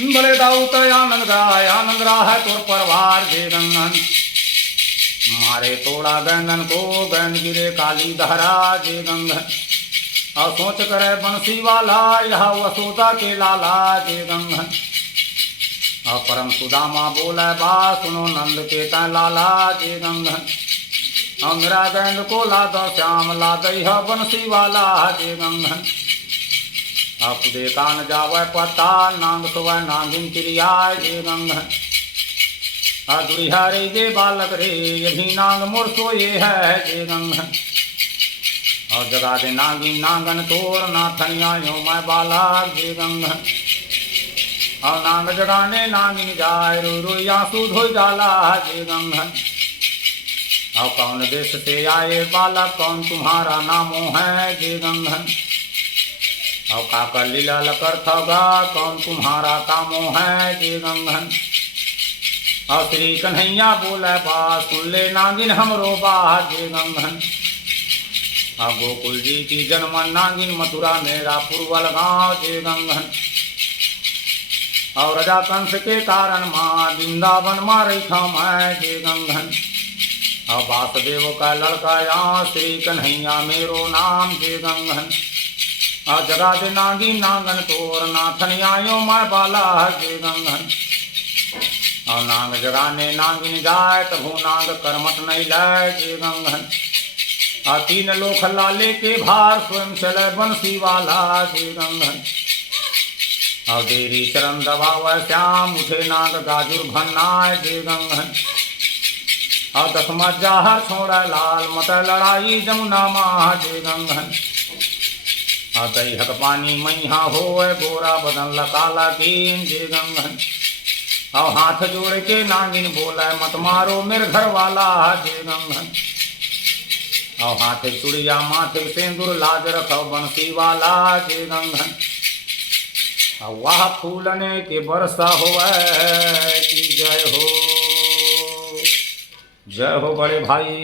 बड़े दाऊत आनंद राह तुर परवार जे गंगन मारे तोड़ा गंगन को गैन गिरे काली धरा जे गंगन और सोच करे बंसी वाला यह वसोदा के लाला जे गंगन और परम सुदामा बोले बा सुनो नंद के तय लाला जे गंगन और मेरा गैंद को ला दो श्याम ला दई है बंसी वाला जे गंगन और खुदे कान जावे पता नांग सुवै नागिन क्रिया जे गंगन और दुरिया रे जे बालक रे यही नांग मोर सोए है जे गंगन और जगा दे नागिन नांगन तोर नाथनिया यो मैं बाला जे गंगन और नांग जगाने नागिन जाय रो रो आंसू धोई डाला जे गंगन और कौन देश से आए बालक कौन तुम्हारा नामो है जे गंगन और काकर लीला लकर थगा कौन तुम्हारा कामो है जे गंगन और श्री कन्हैया बोले बा सुन ले नागिन हमरो बा जे गंगन और गोकुल जी की जन्म नागिन मथुरा मेरा पूर्वल गाँव जे गंगन और राजा कंस के कारण माँ वृंदावन मारे था मैं जे गंगन और वासुदेव का लड़का यहाँ श्री कन्हैया मेरो नाम जे गंगन और जगा दे नागिन नांगन तोर नाथन आयो मैं बाला जे गंगन और नांग जगाने नागिन जाए तभु नांग करमट नहीं लाए जे गंगन और तीन लोक लाले के भार स्वयं चले बंसी वाला जे गंगन और देरी चरण दबाव श्याम उठे नाग गाजुर भन्नाय जे गंगन और दसमा जाहर छोड़ा लाल मत लड़ाई जमुना माह जे गंगन और दही हक पानी मैहा हो गोरा बदन लकाला कीन जे गंगन और हाथ जोड़ के नागिन बोला मत मारो मेरे घर वाला जे गंगन और हाथे चुड़िया माथे सिंदूर लाज रखो बंसी वाला जे गंगन और वाह फूलने के बरसा हो की जय हो बड़े भाई।